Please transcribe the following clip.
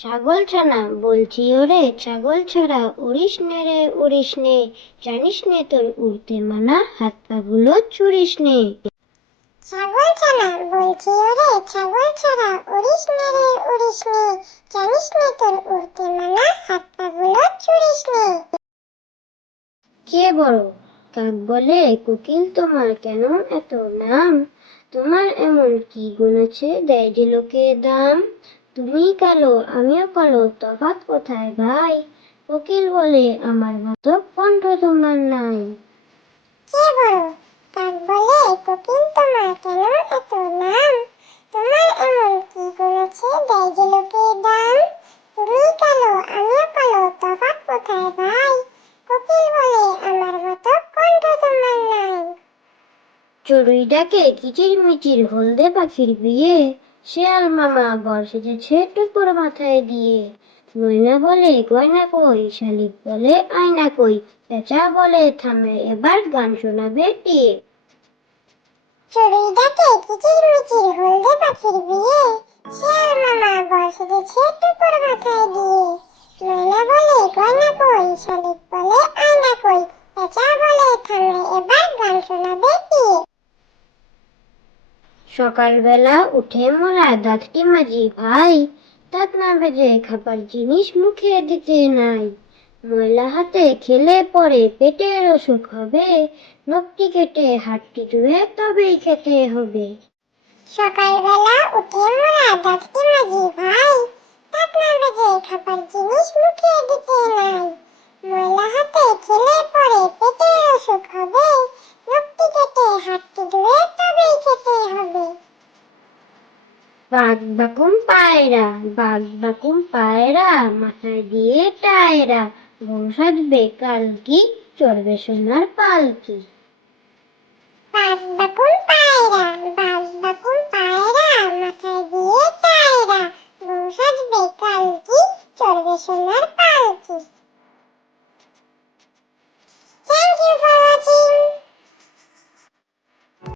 ছাগল ছানা বলছি ওরে ছাগল ছাড়া উড়িস নে রে উড়িস নে, জানিস নে তোর উড়তে মানা, হাত পা গুলো ছুড়িস নে। ছাগল ছানা বলছি ওরে ছাগল ছাড়া উড়িস নে রে উড়িস নে, জানিস নে তোর উড়তে মানা, হাত পা গুলো ছুড়িস নে। কে বড় কাক বলে কোকিল তোমার কেন এত নাম, তোমার এমন কি গুণ আছে দেয় যে লোকে দাম। তুমি কালো আমিও কালো তফাৎ কোথায় ভাই, কোকিল বলে আমার মতো কণ্ঠ তোমার নাই। কে বড় কাক বলে কোকিল তোমার কেন এত নাম, তোমার এমন কি গুণ আছে দেয় যে লোকে দাম। তুমি কালো আমিও কালো তফাৎ কোথায় ভাই, কোকিল বলে আমার মতো কণ্ঠ তোমার নাই। চড়ুই ডাকে কিচির মিচির হলদে পাখির বিয়ে, শেয়াল মামা বর সেজেছে টুকুর মাথায় দিয়ে। ময়না বলে গয়না কই, শালিক বলে আয়না কই, পেঁচা বলে থামে এবার গান শোনাবে টিয়ে। চড়ুই ডাকে কিচির মিচির হলদে পাখির বিয়ে, শেয়াল মামা বর সেজেছে টুকুর মাথায় দিয়ে। ময়না বলে গয়না কই, শালিক বলে আয়না কই, পেঁচা বলে থামলে এবার গান শোনাবে কে। সকালবেলা উঠে মোরা দাঁতটি মাজি ভাই, দাঁত না ভেজে খাবার জিনিস মুখে দিতে নাই। ময়লা হাতে খেলে পরে পেটের অসুখ হবে, নখটি কেটে হাতটি ধুয়ে তবেই খেতে হবে। সকালবেলা উঠে মোরা দাঁতটি মাজি ভাই, দাঁত না ভেজে খাবার জিনিস মুখে দিতে নাই। ময়লা হাতে খেলে পরে পেটের অসুখ হবে, নখটি কেটে হাতটি ধুয়ে তবেই খেতে হবে। বাঘ বাকুম পায়রা, বাঘ বাকুম পায়রা, মাথায় দিয়ে টায়রা, বউ সাজবে কালকি, চড়বে সোনার পালকি। বাঘ বাকুম পায়রা, বাঘ বাকুম পায়রা, মাথায় দিয়ে টায়রা, বউ সাজবে কালকি, চড়বে সোনার পালকি।